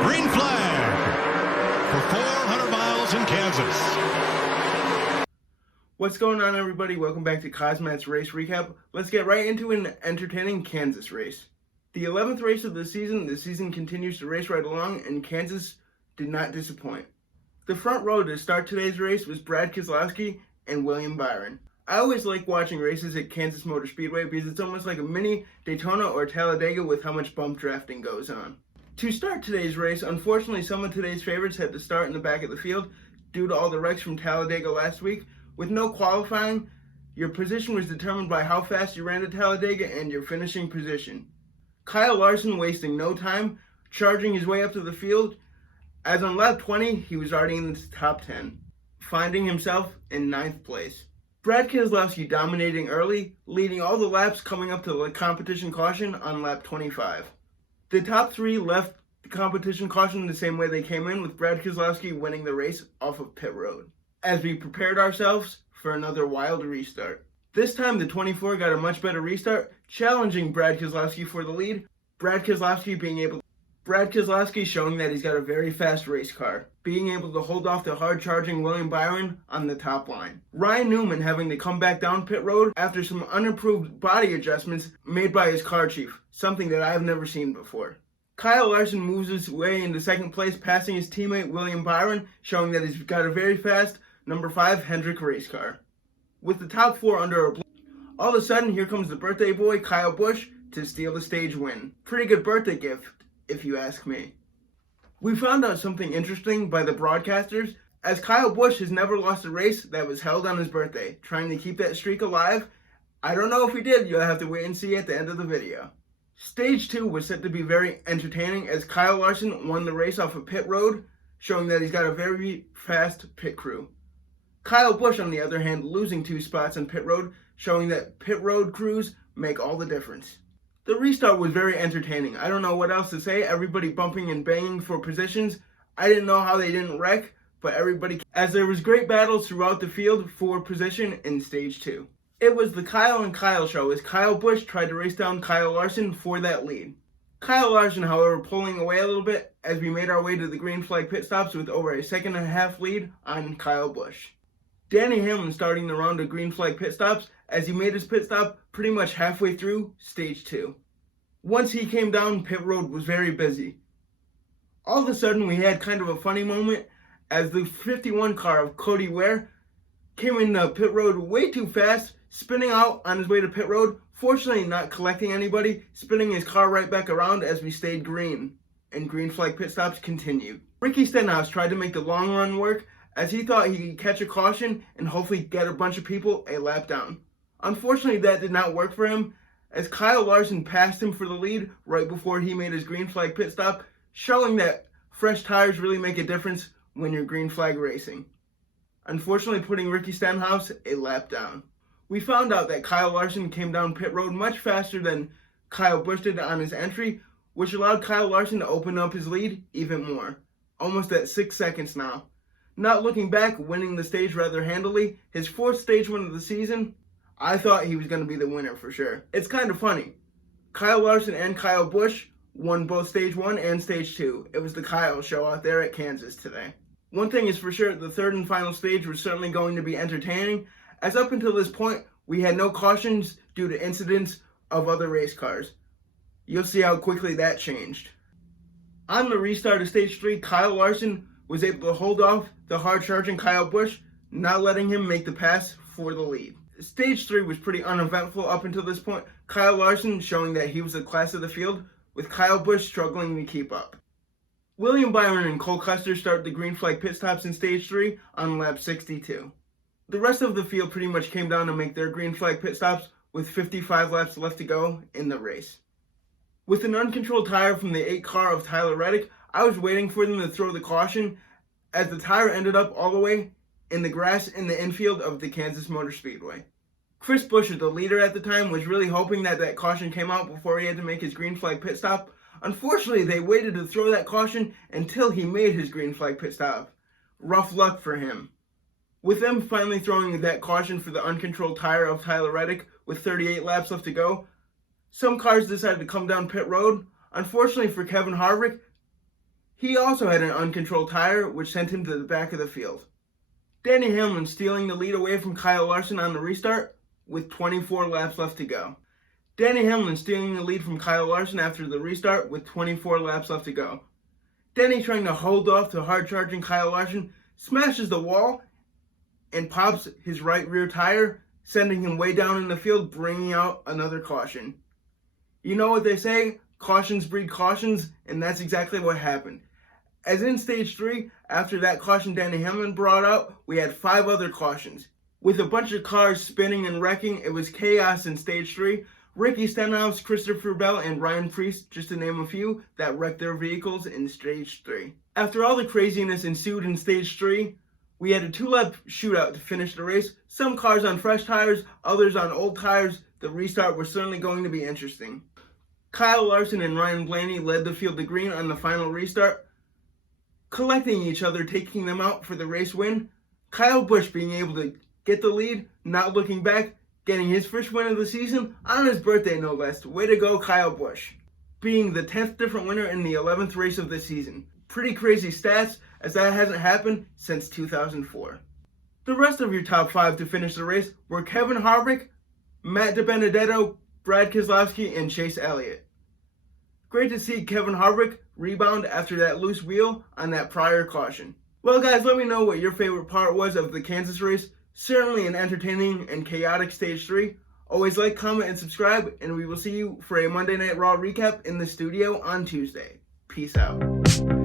Green flag for 400 miles in Kansas. What's going on, everybody? Welcome back to Kozmatt's Race Recap. Let's get right into an entertaining Kansas race. The 11th race of the season continues to race right along, and Kansas did not disappoint. The front row to start today's race was Brad Keselowski and William Byron. I always like watching races at Kansas Motor Speedway because it's almost like a mini Daytona or Talladega with how much bump drafting goes on. To start today's race, unfortunately some of today's favorites had to start in the back of the field due to all the wrecks from Talladega last week. With no qualifying, your position was determined by how fast you ran at Talladega and your finishing position. Kyle Larson wasting no time, charging his way up to the field, as on lap 20 he was already in the top 10, finding himself in 9th place. Brad Keselowski dominating early, leading all the laps coming up to the competition caution on lap 25. The top three left the competition caution the same way they came in, with Brad Keselowski winning the race off of pit road, as we prepared ourselves for another wild restart. This time the 24 got a much better restart, challenging Brad Keselowski for the lead, Brad Keselowski showing that he's got a very fast race car, being able to hold off the hard-charging William Byron on the top line. Ryan Newman having to come back down pit road after some unapproved body adjustments made by his car chief, something that I've never seen before. Kyle Larson moves his way into second place, passing his teammate William Byron, showing that he's got a very fast number 5 Hendrick race car. With the top four under a all of a sudden here comes the birthday boy Kyle Busch to steal the stage win. Pretty good birthday gift, if you ask me. We found out something interesting by the broadcasters, as Kyle Busch has never lost a race that was held on his birthday, trying to keep that streak alive. I don't know if he did, you'll have to wait and see at the end of the video. Stage 2 was set to be very entertaining, as Kyle Larson won the race off of pit road, showing that he's got a very fast pit crew. Kyle Busch, on the other hand, losing 2 spots on pit road, showing that pit road crews make all the difference. The restart was very entertaining. I don't know what else to say. Everybody bumping and banging for positions. I didn't know how they didn't wreck, but everybody, as there was great battles throughout the field for position in stage 2. It was the Kyle and Kyle show, as Kyle Busch tried to race down Kyle Larson for that lead. Kyle Larson, however, pulling away a little bit as we made our way to the green flag pit stops with over a 1.5-second lead on Kyle Busch. Danny Hamlin starting the round of green flag pit stops, as he made his pit stop pretty much halfway through stage 2. Once he came down, pit road was very busy. All of a sudden we had kind of a funny moment, as the 51 car of Cody Ware came in the pit road way too fast, spinning out on his way to pit road, fortunately not collecting anybody, spinning his car right back around as we stayed green, and green flag pit stops continued. Ricky Stenhouse tried to make the long run work, as he thought he could catch a caution and hopefully get a bunch of people a lap down. Unfortunately, that did not work for him, as Kyle Larson passed him for the lead right before he made his green flag pit stop, showing that fresh tires really make a difference when you're green flag racing. Unfortunately, putting Ricky Stenhouse a lap down. We found out that Kyle Larson came down pit road much faster than Kyle Busch did on his entry, which allowed Kyle Larson to open up his lead even more, almost at 6 seconds now. Not looking back, winning the stage rather handily, his 4th stage win of the season. I thought he was going to be the winner for sure. It's kind of funny. Kyle Larson and Kyle Busch won both stage 1 and stage 2. It was the Kyle show out there at Kansas today. One thing is for sure, the 3rd and final stage was certainly going to be entertaining, as up until this point, we had no cautions due to incidents of other race cars. You'll see how quickly that changed. On the restart of stage 3, Kyle Larson was able to hold off the hard-charging Kyle Busch, not letting him make the pass for the lead. Stage 3 was pretty uneventful up until this point, Kyle Larson showing that he was the class of the field, with Kyle Busch struggling to keep up. William Byron and Cole Custer start the green flag pit stops in stage 3 on lap 62. The rest of the field pretty much came down to make their green flag pit stops with 55 laps left to go in the race. With an uncontrolled tire from the 8 car of Tyler Reddick, I was waiting for them to throw the caution, as the tire ended up all the way in the grass in the infield of the Kansas Motor Speedway. Chris Buescher, the leader at the time, was really hoping that that caution came out before he had to make his green flag pit stop. Unfortunately, they waited to throw that caution until he made his green flag pit stop. Rough luck for him. With them finally throwing that caution for the uncontrolled tire of Tyler Reddick with 38 laps left to go, some cars decided to come down pit road. Unfortunately for Kevin Harvick, He also had an uncontrolled tire, which sent him to the back of the field. Denny Hamlin stealing the lead away from Kyle Larson on the restart with 24 laps left to go. Denny Hamlin stealing the lead from Kyle Larson after the restart with 24 laps left to go. Denny trying to hold off to hard-charging Kyle Larson, smashes the wall and pops his right rear tire, sending him way down in the field, bringing out another caution. You know what they say, cautions breed cautions, and that's exactly what happened. As in stage 3, after that caution Denny Hamlin brought out, we had 5 other cautions. With a bunch of cars spinning and wrecking, it was chaos in stage 3. Ricky Stenhouse, Christopher Bell, and Ryan Preece, just to name a few, that wrecked their vehicles in stage 3. After all the craziness ensued in stage 3, we had a 2-lap shootout to finish the race. Some cars on fresh tires, others on old tires. The restart was certainly going to be interesting. Kyle Larson and Ryan Blaney led the field to green on the final restart, collecting each other, taking them out for the race win. Kyle Busch being able to get the lead, not looking back, getting his first win of the season on his birthday, no less. Way to go, Kyle Busch. Being the 10th different winner in the 11th race of the season. Pretty crazy stats, as that hasn't happened since 2004. The rest of your top 5 to finish the race were Kevin Harvick, Matt DiBenedetto, Brad Keselowski, and Chase Elliott. Great to see Kevin Harvick rebound after that loose wheel on that prior caution. Well guys, let me know what your favorite part was of the Kansas race. Certainly an entertaining and chaotic stage 3. Always like, comment, and subscribe, and we will see you for a Monday Night Raw recap in the studio on Tuesday. Peace out.